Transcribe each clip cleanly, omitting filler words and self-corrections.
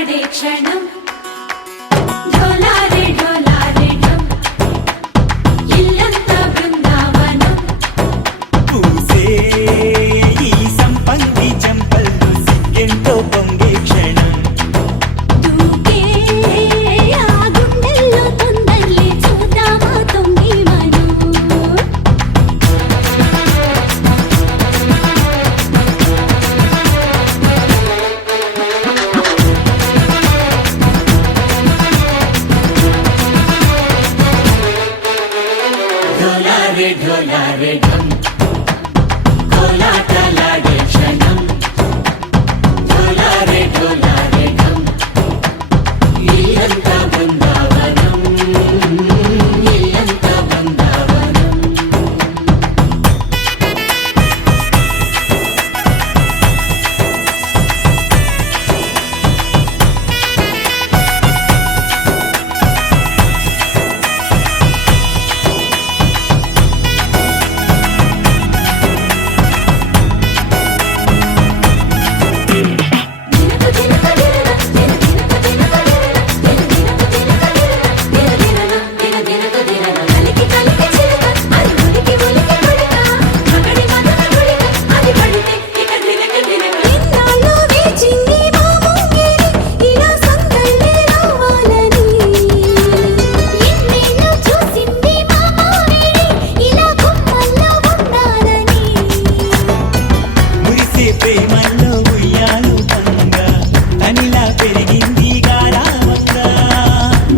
ढोलारे क्षणं ढोलारे ढोलारे ढम इल्लंत बृंदावनं పూసే ఈ సంపంగి చెంపల్లో సిగ్గెంతో పొంగే క్షణం దూకే ఆ గుండెల్లో తొందరలే చూద్దామా తొంగి మనం ढोलारे ढोलारे ढम कोलाटलाडे क्षणं ढोलारे ढोलारे ढम इल्लंत बृंदावनं इल्लंत बृंदावनं మురిసే ప్రేమల్లో ఉయ్యాలు పంగా తనిలా పెరిగింది గారావంగా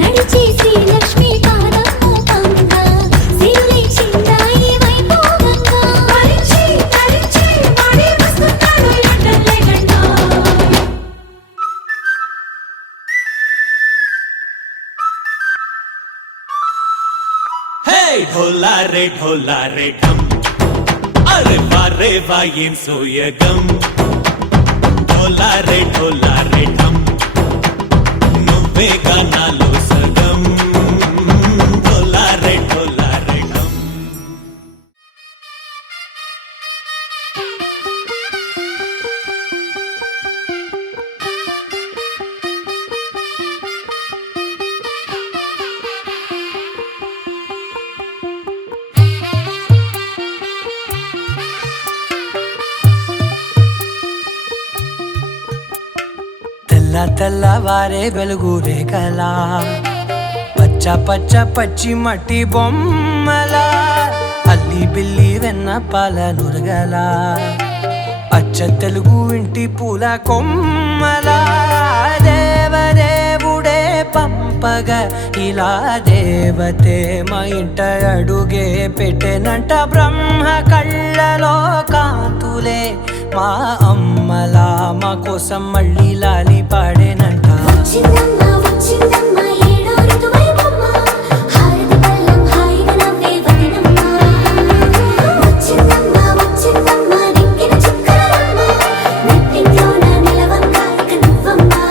నడిచే శ్రీ లక్ష్మీ పాదము పంగా సిరులై చిందాయి వైభోగంగా తరించి తరించి వాడే వస్తున్నాడు ఎట్టలే గంట హే ఢోలారే ఢోలారే ఢమ్ అరే వారే వాయేం సోయగం ఢోలారే ఢోలారే ఢమ్ నువ్వే గానాలో సగం ఢోలారే ఢోలారే ఢమ్ తెల్ల తెల్లవారే వెలుగు రేఖలా పచ్చ పచ్చ పచ్చి మట్టి బొమ్మలా అల్లి బిల్లి వెన్న పాల నురగలా అచ్చ తెలుగు ఇంటి పూల కొమ్మలా దేవదేవుడే పంపగా ఇలా దేవతే మా ఇంట అడుగే పెట్టెనంట బ్రహ్మ కళ్ళలో కాంతులే మా అమ్మలా మా కోసం మళ్ళీ లాలి పాడేనంట వచ్చిందమ్మా వచ్చిందమ్మా ఏడో ఋతువైవమ్మ హారతి పళ్ళం హాయిగా నవ్వే వదినమ్మ వచ్చిందమ్మా వచ్చిందమ్మా నెక్కిన చుక్కలమ్మ నెట్టింట్లోన నిలవంగా ఇక నువ్వమ్మా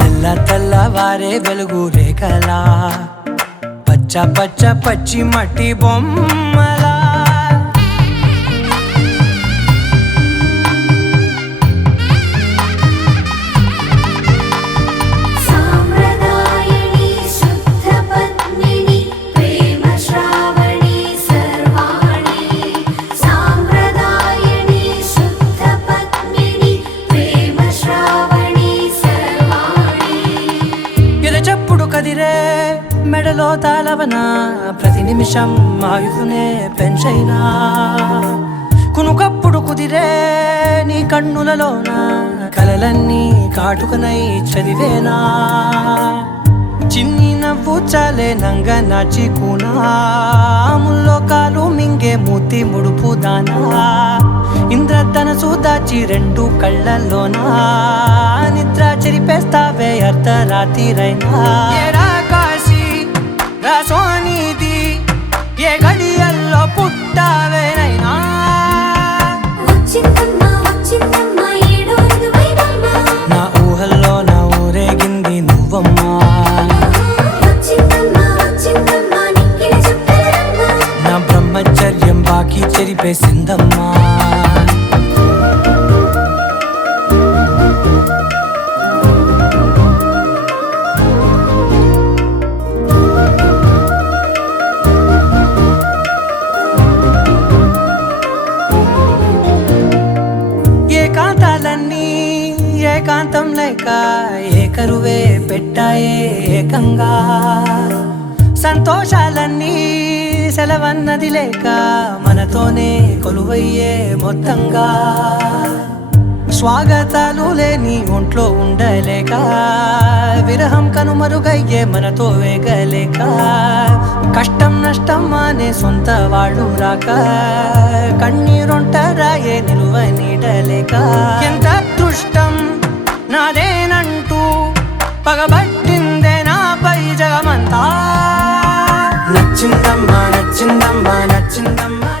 తెల్ల తెల్లవారే వెలుగు రేఖలా పచ్చ పచ్చ పచ్చి మట్టి బొమ్మలా సాంప్రదాయని శుద్ధ పద్మిని ప్రేమ శ్రావణి సర్వాణి సాంప్రదాయని శుద్ధ పద్మిని ప్రేమ శ్రావణి సర్వాణి ఎరచప్పుడు కదిరే మెడలో తాళవన ప్రతి నిమిషం ఆయుధునే పెంచైనా కునుకప్పుడు కుదిరే నీ కన్నులలోన కలలన్నీ కాటుకనై చదివేనా చిన్ని నవ్వు చాలే నంగ నాచి ముల్లోకాలు మింగే మూతి ముడుపు దానా ఇంద్రధనసు దాచి రెండు కళ్ళల్లోనా నిద్ర చెరిపేస్తావే అర్ధరాత్రిరైనా ఏరా కాశీ రా సోనిది ఏ గడియల్లో పుట్టావేనైనా వచ్చిందమ్మా వచ్చిందమ్మా ఏడో ఋతువైవమ్మ నా ఊహల్లో నా ఊరేగింది నువ్వమ్మా వచ్చిందమ్మా వచ్చిందమ్మా నెక్కిన చుక్కలమ్మ నా బ్రహ్మచర్యం బాకీ చెరిపేసిందమ్మా ఇష్టం లేక ఏకరువే పెట్టాయే ఏకంగా సంతోషాలన్నీ సెలవన్నది లేక మనతోనే కొలువయ్యే మొత్తంగా స్వాగతాలు లేని ఒంట్లో ఉండలేక విరహం కనుమరుగయ్యే మనతో వేగలేక కష్టం నష్టం అనే సొంత వాళ్ళు రాక కన్నీరొంటరాయే నిలువ నీడలేక ఎంత అదృష్టం నాదేనంటూ పగబట్టిందే నాపై జగమంతా నచ్చిందమ్మా నచ్చిందమ్మా నచ్చిందమ్మా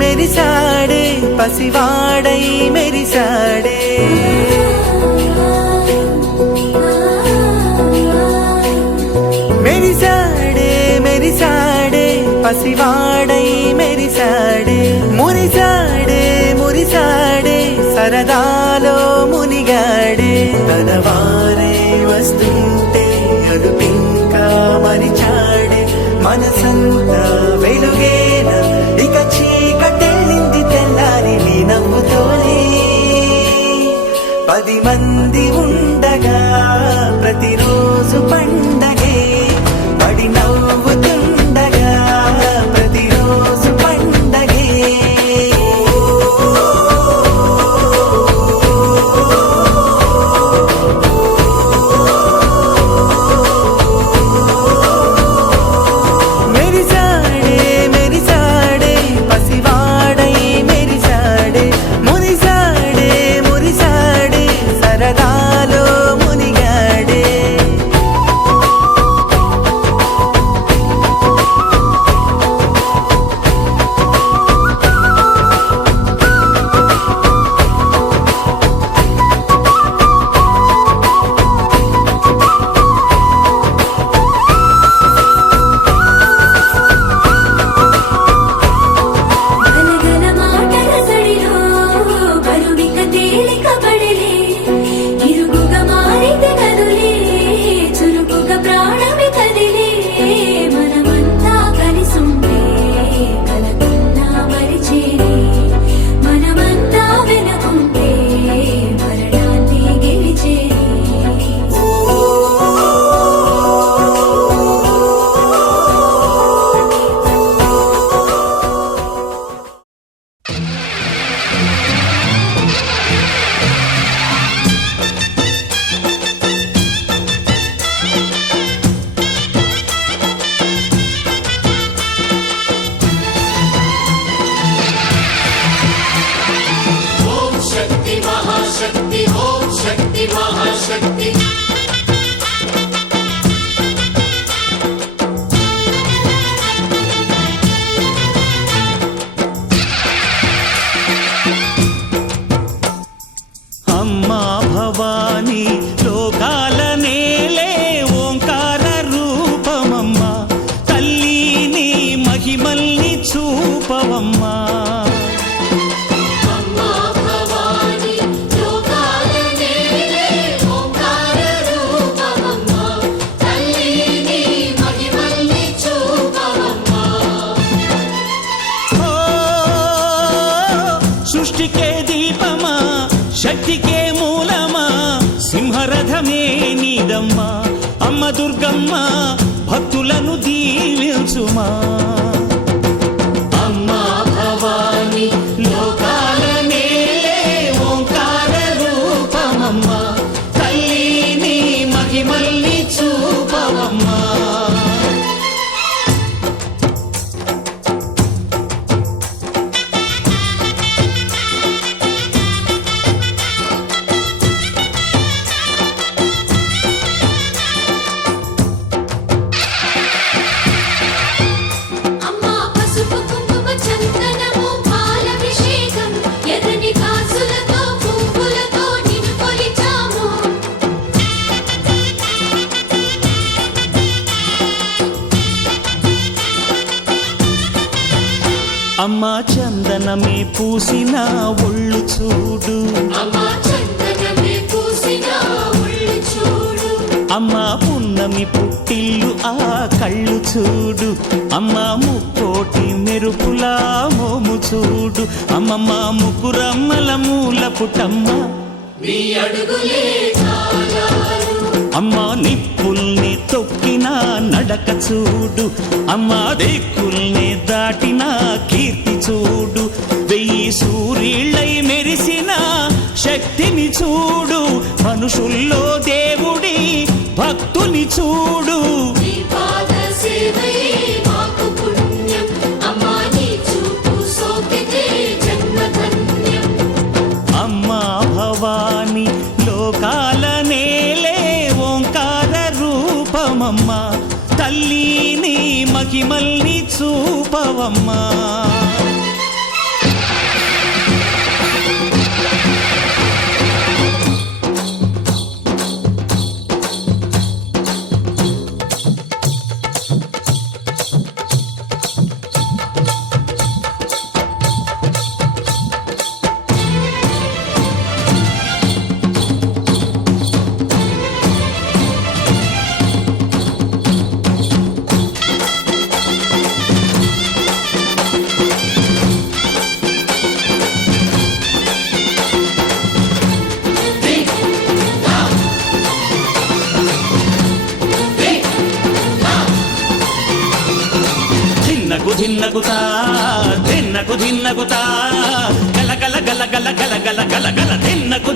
మెరిసాడే పసివాడై మెరిసాడే మెరిసాడే మెరిసాడే పసివాడై మెరిసాడే మురిసాడే మురిసాడే సరదాలో మునిగాడే తనవారే వస్తుంటే అదుపింకా మరిచాడే మనసంతా వెలుగేనా ఇక చీకటెళ్ళింది తెల్లారి నీ నవ్వుతోనే 10 మంది ఉండగా ప్రతిరోజు పండగే పడి నవ్వుతుండగా ప్రతిరోజు పండగే దుర్గమ్మ భక్తులను దీవించుమా అమ్మా భవాని లోకాల నేలే ఓంకార రూపమమ్మ తల్లిని మహిమల్ని చూపవమ్మా అమ్మ అమ్మా చందనమే పూసిన ఒళ్ళు చూడు, అమ్మా చందనమే పూసిన ఒళ్ళు చూడు, అమ్మా పున్నమి పుట్టిల్లు ఆ కళ్ళు చూడు, అమ్మా ముక్కోటి మెరుపులా మోము చూడు, అమ్మమ్మ ముగ్గురమ్మల మూల పుటమ్మ నీ అడుగులే చాలారు, అమ్మా నిప్పుల్ని తొక్కిన నడక చూడు, అమ్మా దిక్కుల్ని దాటిన కీర్తి చూడు, 1000 సూర్యుళ్ళై మెరిసిన శక్తిని చూడు, మనుషుల్లో దేవుడి భక్తుని చూడు. నీ పాద సేవయే మాకు పుణ్యం, అమ్మా నీ చూపు సోకితే జన్మధన్యం. అమ్మా భవాని లోకాల నేలే ఓంకార రూపమమ్మా, తల్లిని మహిమల్ని చూపవమ్మా. ధిన్నగుతా ధిన్నగుతా గల గల గల గల గల గల గల గల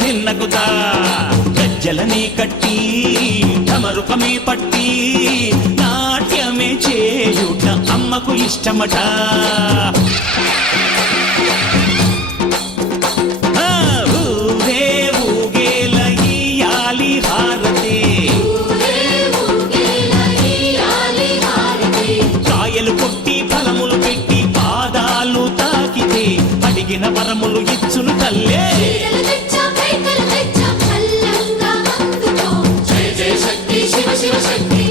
ధిన్నగుతా, గజ్జలనే కట్టి ఢమరుకమే పట్టి నాట్యమే చేయుట అమ్మకు ఇష్టమట. ఊరే ఊగేల ఇయ్యాలి హారతి, కాయలు కొట్టి ఫలములు పెట్టి పాదాలు తాకితే అడిగిన వరములు ఇచ్చును తల్లే. జయ జయ శక్తి శివ శివ శక్తి,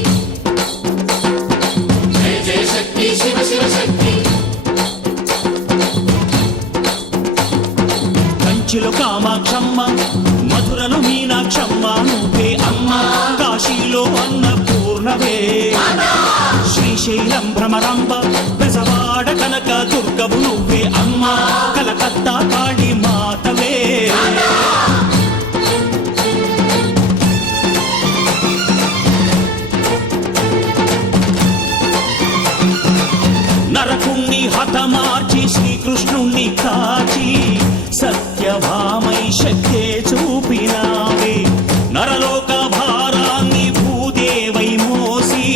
జయ జయ శక్తి శివ శివ శక్తి. కంచిలో కామాక్షమ్మ, మధురలో మీనాక్షమ్మ నువ్వే అమ్మ, కాశీలో అన్నపూర్ణవే, శ్రీశైలం భ్రమరాంబ, బెజవాడ కనక దుర్గవు నువ్వే అమ్మ, కలకత్తా కాళీ మాతవే. నరకుణ్ణి హతమార్చి శ్రీకృష్ణుణ్ణి కాచి సత్యభామై శక్తే చూపినావే, నరలోక భారాన్ని భూదేవై మోసి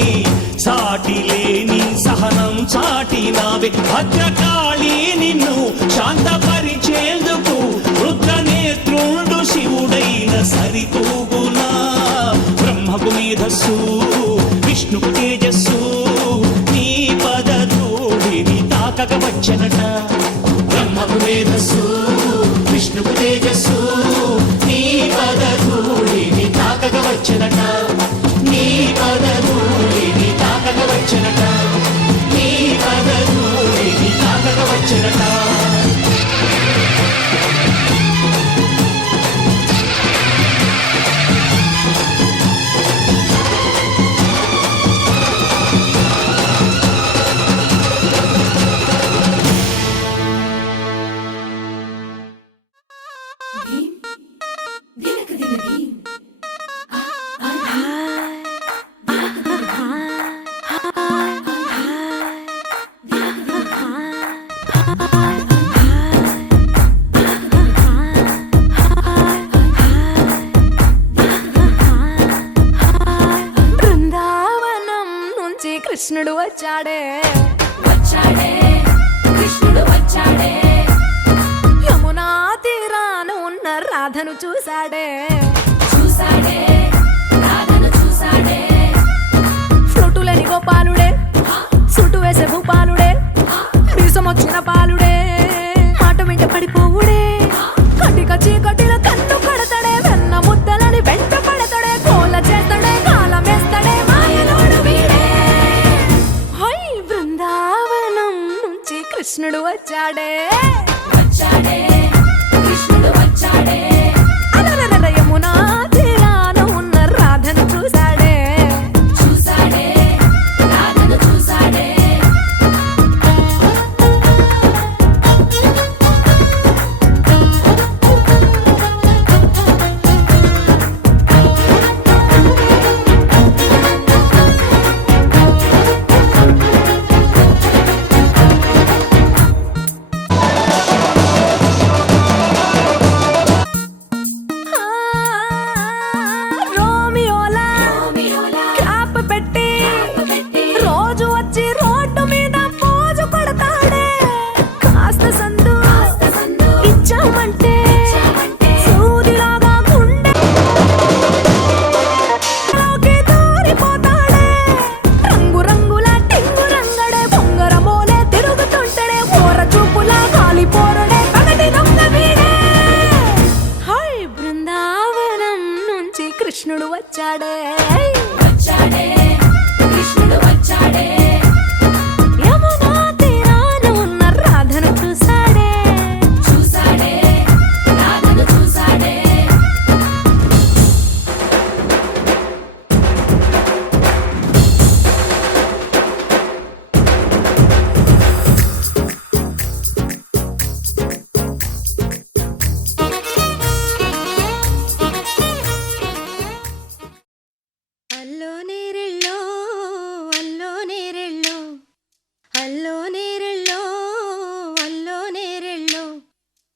సాటి లేని సహనం చాటినావే, భద్రకాళి నిన్ను శాంతపరిచేందుకు రుద్రనేత్రుండు శివుడైన సరితూగునా, బ్రహ్మకు మేధస్సు విష్ణుకు తేజస్సు నీ పదధూళిని తాకక వచ్చనట, బ్రహ్మకు మేధస్సు విష్ణుకు తేజస్సు నీ పదధూళిని తాకక వచ్చనట, నీ పదధూళిని తాకక వచ్చనట, నీ పదధూళిని తాకక వచ్చనట. కృష్ణుడు వచ్చాడే వచ్చాడే కృష్ణుడు వచ్చాడే, యమునా తీరాన ఉన్న రాధను చూశాడే చూసాడే రాధను చూసాడే, ఫ్లూటులని గోపాలుడే సుటు వేసే భూపాలుడే, మీసమొచ్చిన పాలుడే మాట వెంట పడిపోవుడే, కటిక చీకటిల కన్ను కడతాడే, వెన్న ముద్దలని వెంట పడతాడే, కోల చేస్తాడే కాలమేస్తాడే, మాయలోడు వీడే. హై బృందావనం నుంచి కృష్ణుడు వచ్చాడే. వచ్చాడే వచ్చాడే కృష్ణుడు వచ్చాడే యమునా తీరాన ఉన్న రాధను చూసాడే చూసాడే రాధను చూసాడే అల్లో నేరెళ్ళో అల్లో నేరెళ్ళో అల్లో నేరెళ్ళో అల్లో నేరెళ్ళో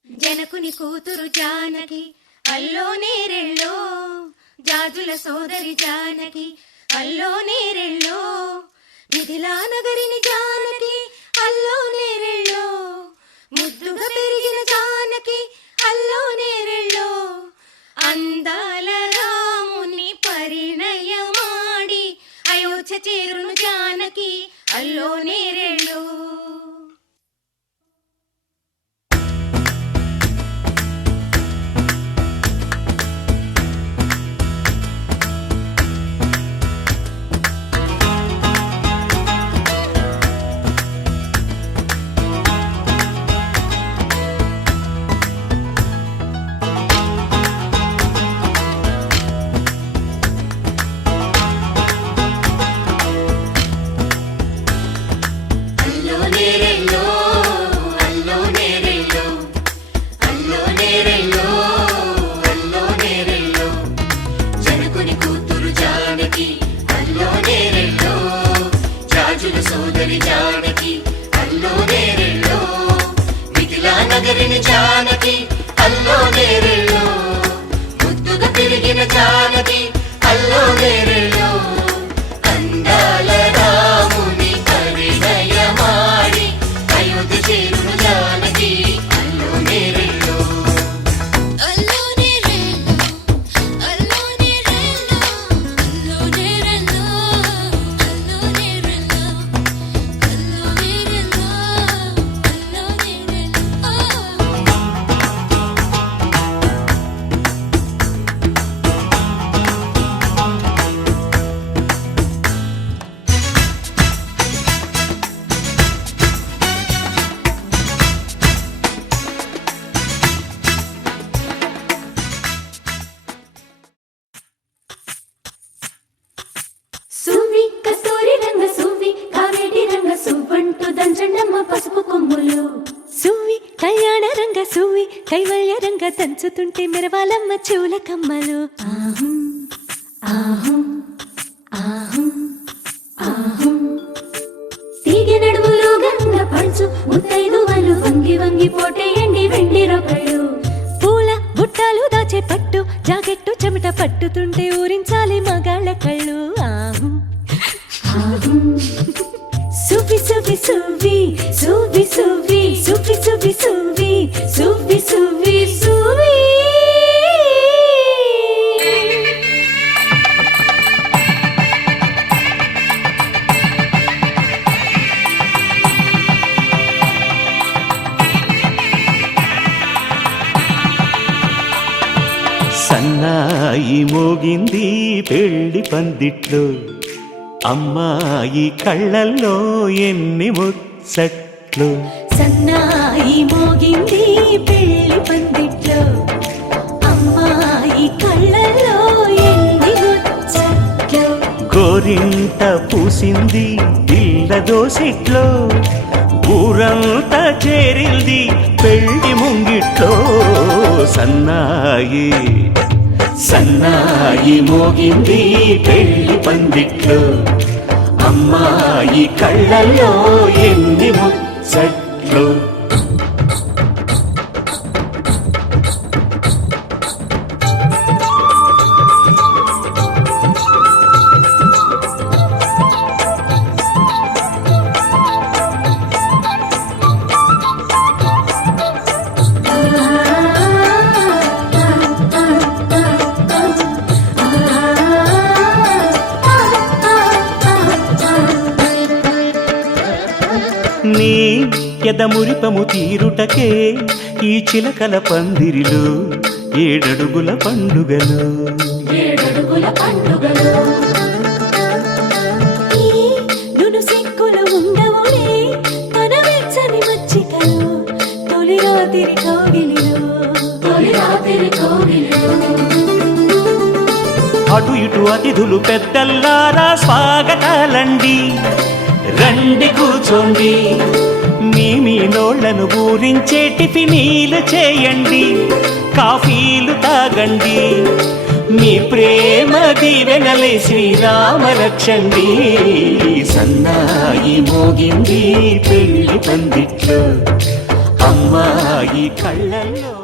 జనకుని కూతురు జానకి అల్లో నేరెళ్ళో జాజుల సోదరి జానకి అల్లో నేరెళ్ళో మిథిలా నగరిని జానకి అల్లో నేరెళ్ళో ముద్దుగా పెరిగిన జానకి అల్లో నేరెళ్ళో అందాల రాముని పరిణయమాడి అయోధ్య చేరును జానకి అల్లో నేరెళ్ళు అల్లో నేరెళ్ళో అల్లో నేరెళ్ళో అల్లో నేరెళ్ళో అల్లో నేరెళ్ళో జనకుని కూతురు జానకి అల్లో నేరెళ్ళో జాజుల సోదరి జానకి అల్లో నేరెళ్ళో మిథిలా నగరిని జానకి అల్లో నేరెళ్ళో ముద్దుగా పెరిగిన జానకి అల్లో నేరెళ్ళో అందాల రాముని పరిణయమాడి అయోధ్య చేరును జానకి అల్లో నేరెళ్ళో అల్లో నేరెళ్ళో అల్లో నేరెళ్ళో అల్లో నేరెళ్ళో అల్లో నేరెళ్ళో అల్లో నేరెళ్ళో అల్లో నేరెళ్ళో సువ్వి కస్తూరి రంగ సువ్వి కావేటి రంగ సువ్వంటూ దంచండమ్మ పసుపు కొమ్ములు సువ్వి కళ్యాణ రంగ సువ్వి కైవల్య రంగ దంచుతుంటే మెరవాలమ్మ చెవుల కమ్మలు ఆహం ఆహం ఆహం ఆహం తీగె నడుములు గంగ పంచు ముత్తైదువలు వంగి వంగి పోటేయండి వెండి రొకళ్ళు పూల బుట్టాలు దాచే పట్టు జాకెట్టు చెమట పట్టుతుంటే ఊరించాలి మగాళ్ళ కళ్ళు ఆహం సువ్వి సువ్వి సువ్వి సువ్వి సువ్వి సువ్వి సువ్వి సువ్వి సువ్వి సువ్వి సువ్వి సన్నాయి మోగింది పెళ్లి పందిట్లో అమ్మాయి కళ్ళల్లో ఎన్ని ముచ్చట్లు సన్నాయి మోగింది పెళ్లి పందిట్లో అమ్మాయి కళ్ళల్లో ఎన్ని ముచ్చట్లు గోరింట పూసింది ఇళ్ళ దోసిట్లో ఊరంతా చేరింది పెళ్లి ముంగిట్లో సన్నాయి సన్నాయి మోగింది పెళ్లి పందిట్లో అమ్మాయి కళ్ళల్లో ఎన్ని ముచ్చట్లు నీ ఎదమురిపము తీరుటకే ఈ చిలకల పందిరిలో ఏడడుగుల పండుగలు ఏడడుగుల పండుగలో ఈ నును సిక్కులు ఉండవులే తన వెచ్చని మచ్చికలో తొలి రాత్రి కౌగిలిలో తొలి రాత్రి కోగిలిలో అటు ఇటు అతిథులు పెద్దల్లారా స్వాగతాలండి, రండి కూర్చోండి, మీ నోళ్లను ఊరించే టిఫినీలు చేయండి, కాఫీలు తాగండి, మీ ప్రేమ దీవెనలే శ్రీరామ రక్షండి. సన్నాయి మోగింది పెళ్లి పందిట్లో, అమ్మాయి కళ్ళల్లో.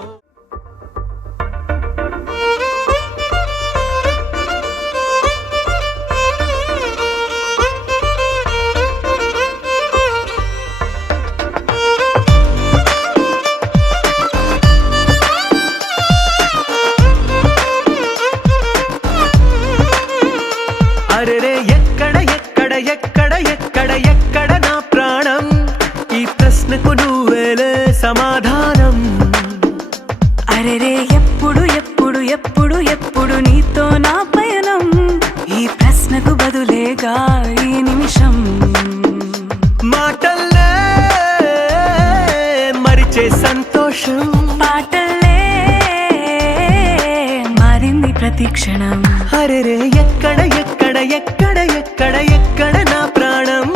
అరెరే ఎక్కడ ఎక్కడ ఎక్కడ ఎక్కడ ఎక్కడ నా ప్రాణం, ఈ ప్రశ్నకు నువ్వేలే సమాధానం. అరెరే ఎప్పుడు ఎప్పుడు ఎప్పుడు ఎప్పుడు నీతో నా పయనం, ఈ ప్రశ్నకు బదులేగా ఈ నిమిషం. మాటల్లే మరిచే సంతోషం, పాటలే మారింది ప్రతి క్షణం. అరెరే ఎక్కడ ఎక్కడ ఎక్కడ ఎక్కడ ఎక్కడ నా ప్రాణం,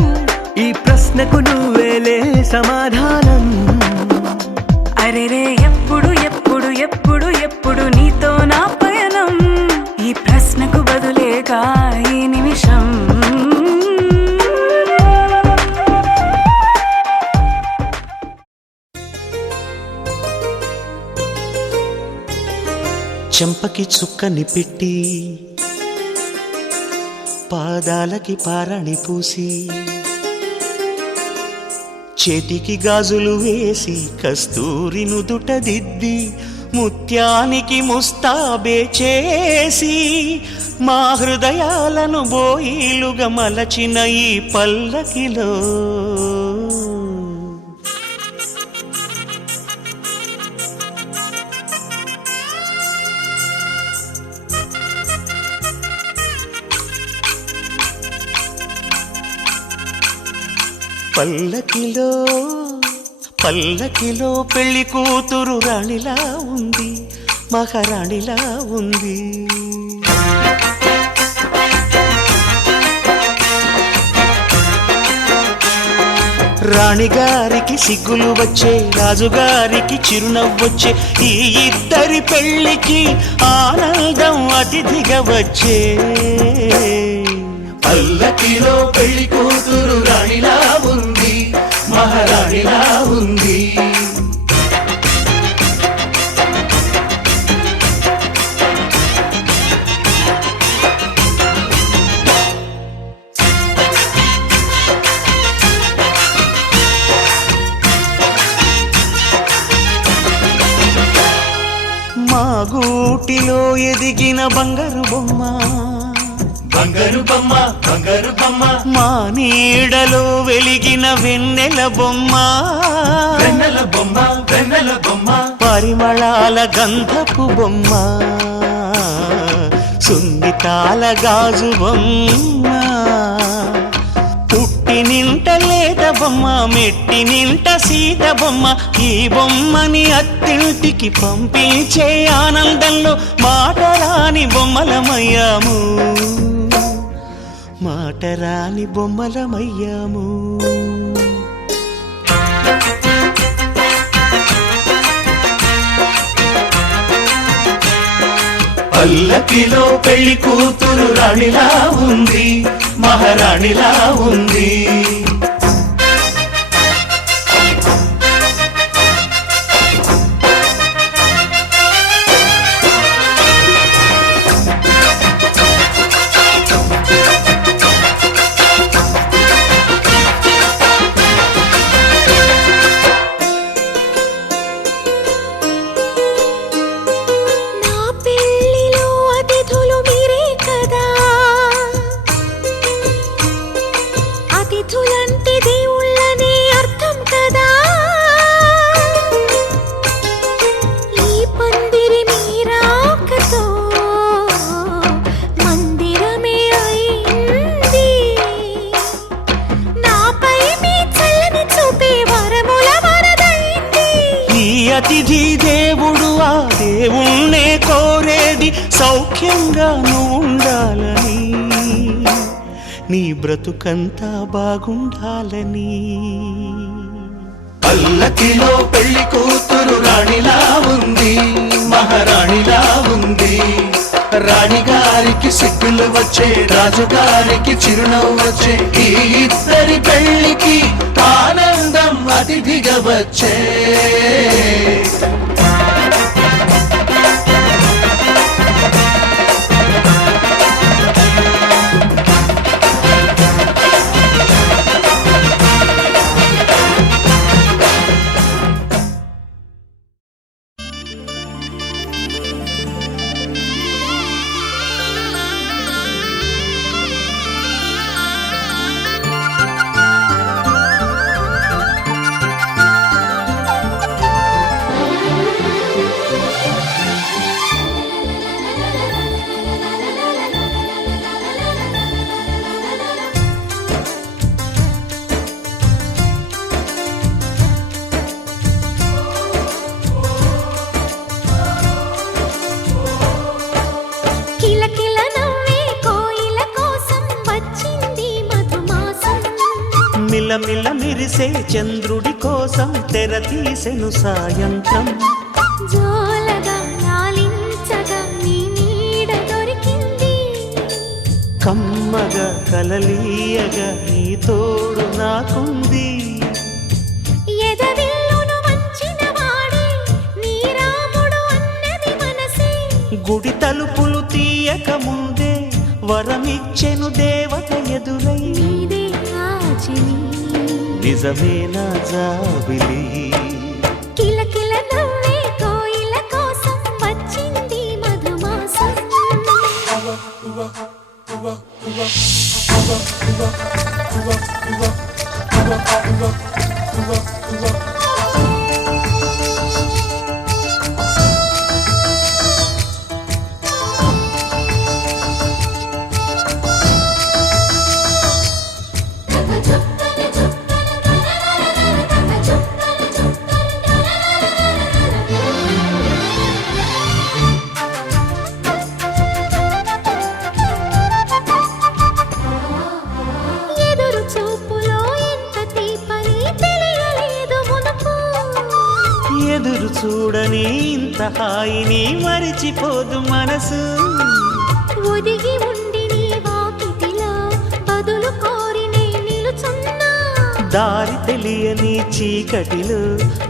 ఈ ప్రశ్నకు నువ్వేలే సమాధానం. అరెరే ఎప్పుడు ఎప్పుడు ఎప్పుడు ఎప్పుడు నీతో నా పయనం, ఈ ప్రశ్నకు బదులేగా ఈ నిమిషం. చెంపకి చుక్కని పెట్టి పాదాలకి పారాణి పూసి, చేతికి గాజులు వేసి కస్తూరి నుదుట దిద్ది, ముత్యానికి ముస్తాబే చేసి, మా హృదయాలను బోయిలుగా మలచిన ఈ పల్లకిలో పల్లకిలో పల్లకిలో పెళ్లి కూతురు రాణిలా ఉంది, మహారాణిలా ఉంది. రాణిగారికి సిగ్గులు వచ్చే, రాజుగారికి చిరునవ్వొచ్చే, ఈ ఇద్దరి పెళ్లికి ఆనందం అతిథిగా వచ్చే. పల్లకిలో పెళ్లి కూతురు రాణిలా ఉంది, మహారాణిలా ఉంది. మా గూటిలో ఎదిగిన బంగారు బొమ్మ, బంగారు బొమ్మ, బంగారు బొమ్మ, మా నీడలో వెలిగిన వెన్నెల బొమ్మ, వెన్నెల బొమ్మ, వెన్నెల బొమ్మ, పరిమళాల గంధపు బొమ్మ, సున్నితాల గాజు బొమ్మ, పుట్టి నింట లేత బొమ్మ, మెట్టి నింట సీత బొమ్మ. ఈ బొమ్మని అత్తింటికి పంపించే ఆనందంలో మాటరాని బొమ్మలమయ్యాము, మాటరాని బొమ్మలమయ్యాము. పల్లకిలో పెళ్లి కూతురు రాణిలా ఉంది, మహారాణిలా ఉంది. అతిథుల సౌఖ్యంగా నువ్వు ఉండాలని, నీ బ్రతుకంతా బాగుండాలని. పల్లకిలో పెళ్లి కూతురు రాణిలా ఉంది, మహారాణిలా ఉంది. రాణిగారికి సిగ్గులు వచ్చే, రాజుగారికి చిరునవ్వు వచ్చే, ఈ ఇద్దరి పెళ్లికి ఆనందం అతిథిగా వచ్చే. మిలమిల మిరిసే చంద్రుడి కోసం తెర తీసెను సాయంత్రం. జోలగా లాలించగా నీ నీడ దొరికింది, కమ్మగా కలలీయగా నీ తోడు నాకుంది. ఎదవిల్లును వంచిన వాడే నీ రాముడు అన్నది మనసే, గుడి తలుపులు తీయక ముందే వరమిచ్చెను దేవత ఎదురై. నీదే ఆచని నిజమేనా జాబిలి, కిలకిల నవ్వే కోయిల కోసం వచ్చింది మధుమాసం. ఎదురు చూపులో ఎంత తీపని తెలియలేదు మునుపు, ఎదురు చూడని ఇంత హాయిని మరిచిపోదు మనసు. ఒదిగి ఉండి నీ వాకిటిలో బదులు కోరి నే నిలుచున్నా, దారి తెలియని చీకటిలో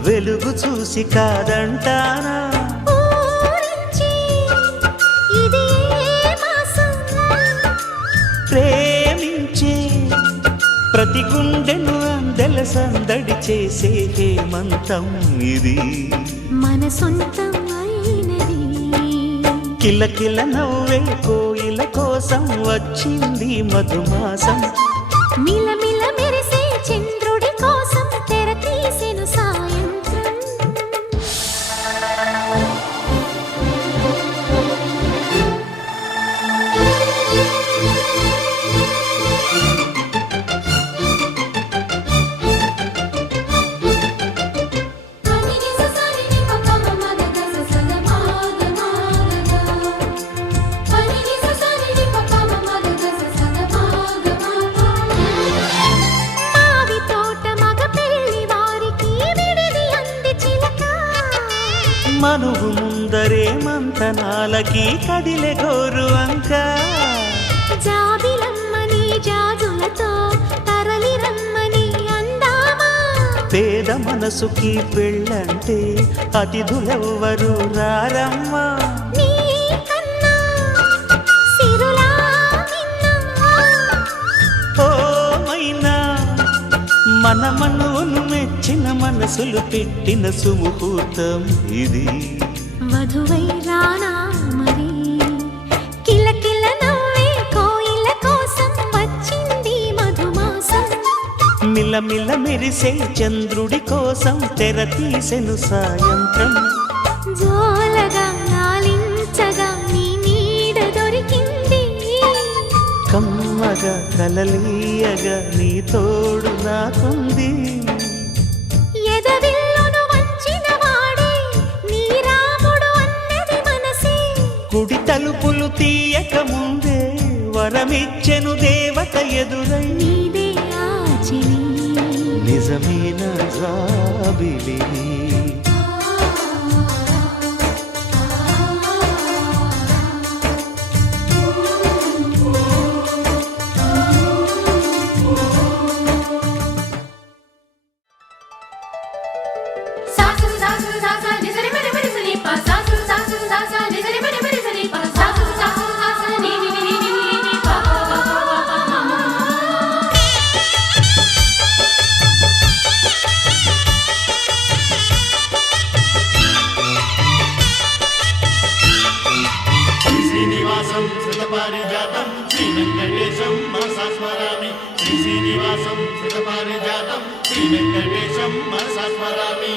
వెలుగు చూసి కాదంటానా. ఊరించి ఇది ఏ మాసం, ప్రేమించే ప్రతి గుండెను అందెల సందడి చేసే హేమంతం ఇది. మన సొంతం అయినది. కిలకిల నవ్వే కోయిల కోసం వచ్చింది మధుమాసం. మిలమిల మెరిసే చంద్రుడి కోసం తెర తీసెను సాయంత్రం. మావి తోట మగ పెళ్లి వారికి విడిది అంది చిలక, మనువు ముందరే మంతనాలకి కదిలే గోరు అంక. జాబిలమ్మని జాజులతో తరలి రమ్మని అందామా, పేద మనసుకి పెళ్ళంటే అతిథులెవ్వరు రారమ్మా. నీ కన్నా సిరులా నిన్నా, ఓ మైనా మన మనువును మెచ్చిన మనసులు పెట్టిన సుముహూర్తం ఇది. వధువై రానా మరి, కిలకిల నవ్వే కోయిల కోసం వచ్చింది మధుమాసం. మిలమిల మెరిసే చంద్రుడి కోసం తెర తీసెను సాయంత్రం. జోలగా లాలించగా నీ నీడ దొరికింది, కమ్మగా కలలీయగా నీ తోడు నాకుంది. ఎదవిల్లును వంచిన వాడే నీ రాముడు అన్నది మనసే, గుడి తలుపులు తీయక ముందే వరమిచ్చెను దేవత ఎదురై నీదే ఆచని నిజమేన జాబిలి సాసు సాసు సాసా నిజరి మరి మరి సని పా సాసు సాసు సాసా నిజరి మరి మరి సని పా సాసు సాసు సాసా ని ని ని ని ని పా పా పా పా మా శ్రీనివాసం శతపారిజాతం శ్రీ వెంకటేశం మనసా స్మరామి శ్రీనివాసం శతపారిజాతం శ్రీ వెంకటేశం మనసా స్మరామి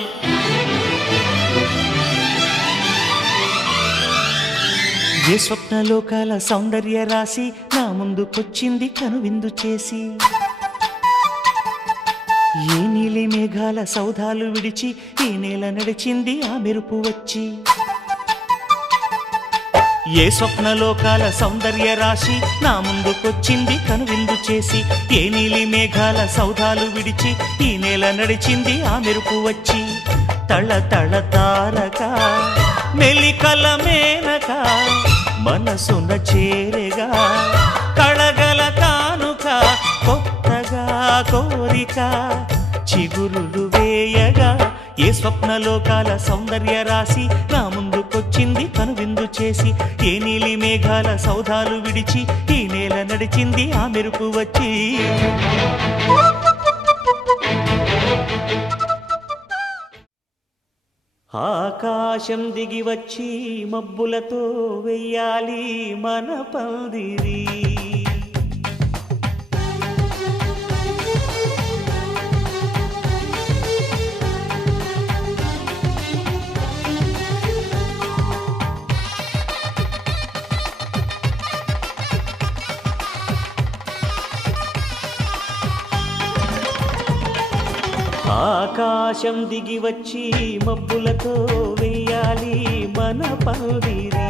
ఏ స్వప్నలోకాల సౌందర్య రాశి నా ముందుకొచ్చింది కనువిందు చేసి ఏ నీలి మేఘాల సౌధాలు విడిచి ఈ నేల నడిచింది ఆ మెరుపు వచ్చి ఏ స్వప్నలోకాల సౌందర్య రాశి నా ముందుకొచ్చింది కనువిందు చేసి ఏ నీలి మేఘాల సౌధాలు విడిచి ఈ నేల నడిచింది ఆ మెరుపు వచ్చి తళ తళ తారక మెలికల మేనక మనసున చేరగా కళగల కానుక కొత్తగా కోరిక చిగురులు వేయగా ఏ స్వప్నలోకాల సౌందర్య రాశి నా ముందుకొచ్చింది కనువిందు చేసి ఏ నీలి మేఘాల సౌధాలు విడిచి ఈ నేల నడిచింది ఆ మెరుపు వచ్చి ఆకాశం దిగి వచ్చి మబ్బులతో వెయ్యాలి మన పందిరి ఆకాశం దిగి వచ్చి మబ్బులతో వెయ్యాలి మన పందిరి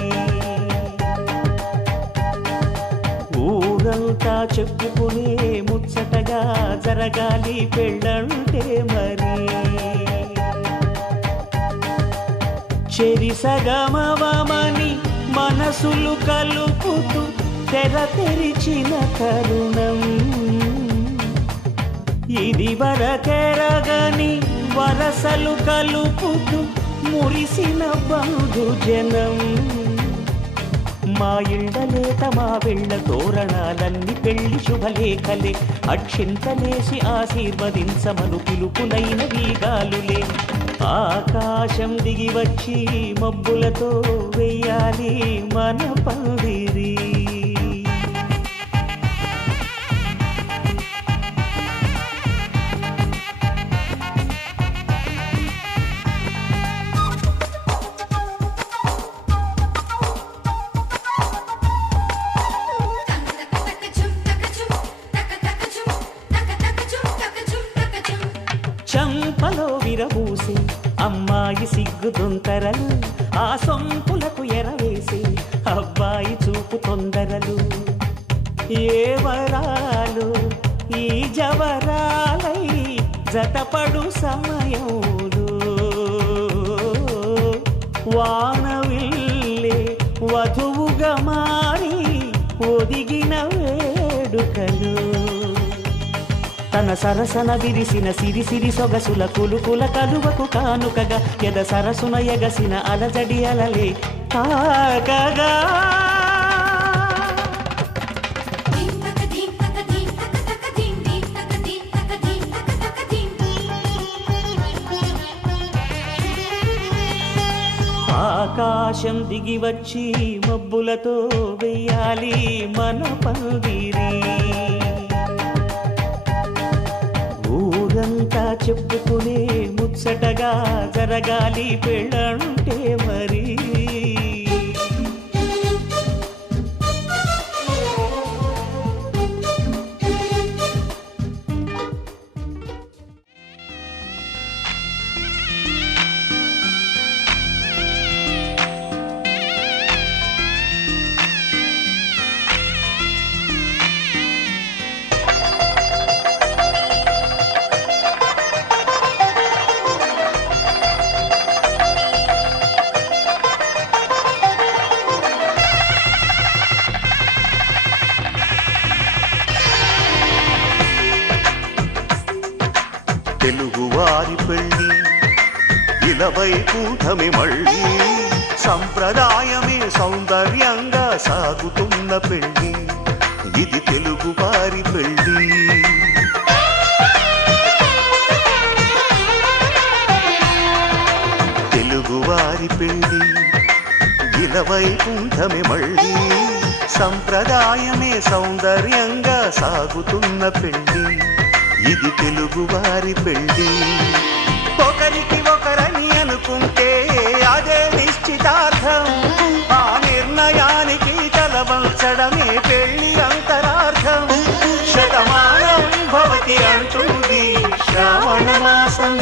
ఊరంతా చెప్పుకునే ముచ్చటగా జరగాలి పెళ్ళంటే మరి చెరిసగమవమని మనసులు కలుపుతూ తెర తెరిచిన తరుణం ఇది వరకెరగని వరసలు కలుపుతూ మురిసిన బంధుజనం మా ఇళ్ళలేత మా వెళ్ళ తోరణాలన్నీ పెళ్లి శుభలేఖలే అక్షింతలేసి ఆశీర్వదించమను పిలుపులైన వీగాలులే ఆకాశం దిగి వచ్చి మబ్బులతో వెయ్యాలి మన పందిరి చంపలో విరబూసి అమ్మాయి సిగ్గుదొంతరలు ఆ సొంపులకు ఎరవేసి అబ్బాయి చూపు తొందరలు ఏ వరాలు ఈ జవరాలై జతపడు సమయంలో వానవిల్లే వధువుగా మారి ఒదిగిన వేడుకలు తన సరసన విరిసిన సిరిసిరి సొగసుల కులుకుల కలువకు కానుకగా ఎద సరసున ఎగసిన అలజడి అలలే తాగగా ఆకాశం దిగి వచ్చి మబ్బులతో వెయ్యాలి మన పందిరి ఊరంతా చెప్పుకునే ముచ్చటగా జరగాలి పెళ్ళంటే మరి ఇలవైకుంఠమి మళ్ళీ సంప్రదాయమే సౌందర్యంగా సాగుతున్న పెళ్ళి ఇది తెలుగు వారి పెళ్ళి తెలుగువారి పెళ్ళి ఇలవైకుంఠమి మళ్ళీ సంప్రదాయమే సౌందర్యంగా సాగుతున్న పెళ్ళి ఇది తెలుగువారి పెళ్ళి ఒకరికి ఒకరని అనుకుంటే అదే నిశ్చితార్థం ఆ నిర్ణయానికి తలవంచడమే పెళ్ళి అంతరార్థం శతమానం భవతి అంటుంది శ్రావణ మాసం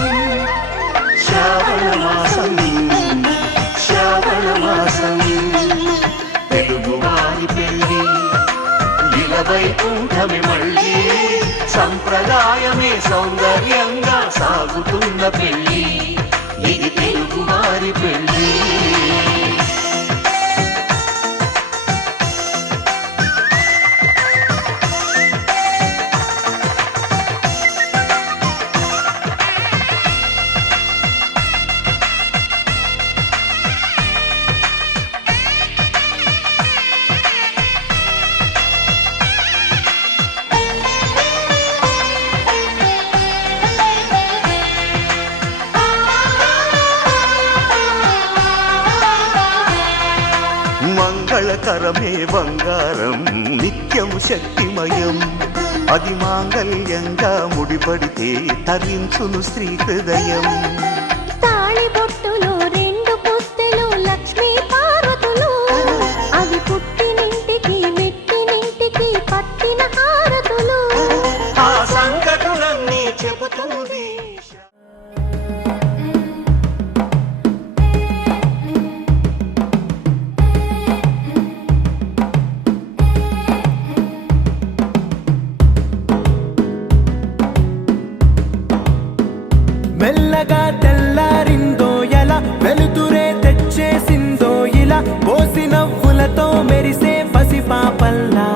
శ్రావణ మాసం శ్రావణ మాసం తెలుగువారి పెళ్ళి ఇలవైకుంఠమి మళ్ళీ సంప్రదాయమే సౌందర్యంగా సాగుతున్న పెళ్ళి ఇది తెలుగువారి పెళ్ళి మంగళకరమే బంగారం నిత్యం శక్తిమయం అది మాంగళ్యంగా ముడిపడితే తరించును స్త్రీ హృదయం తాళిబొట్టులో రెండు పుస్తెలు లక్ష్మీ పార్వతులు అవి పుట్టినింటికి మెట్టినింటికి పట్టిన హారతులు ఆ సంగతులన్నీ చెబుతుంది మెల్లగా తెల్లారిందో ఎలా వెలుతురే తెచ్చేసిందో ఇలా పోసి నవ్వులతో మెరిసే పసిపాపల్లా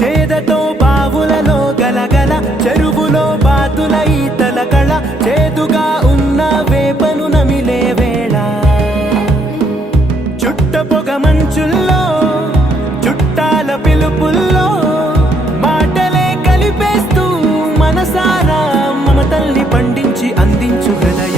చేదతో బావులలో గలగల చెరువులో బాతుల ఈతల కళ చేదుగా ఉన్న వేపను నమిలే వేళ చుట్ట పొగ మంచుల్లో చుట్టాల పిలుపుల్లో మాటలే కలిపేస్తూ మనసారా మమతల్ని పండించి అందించు హృదయ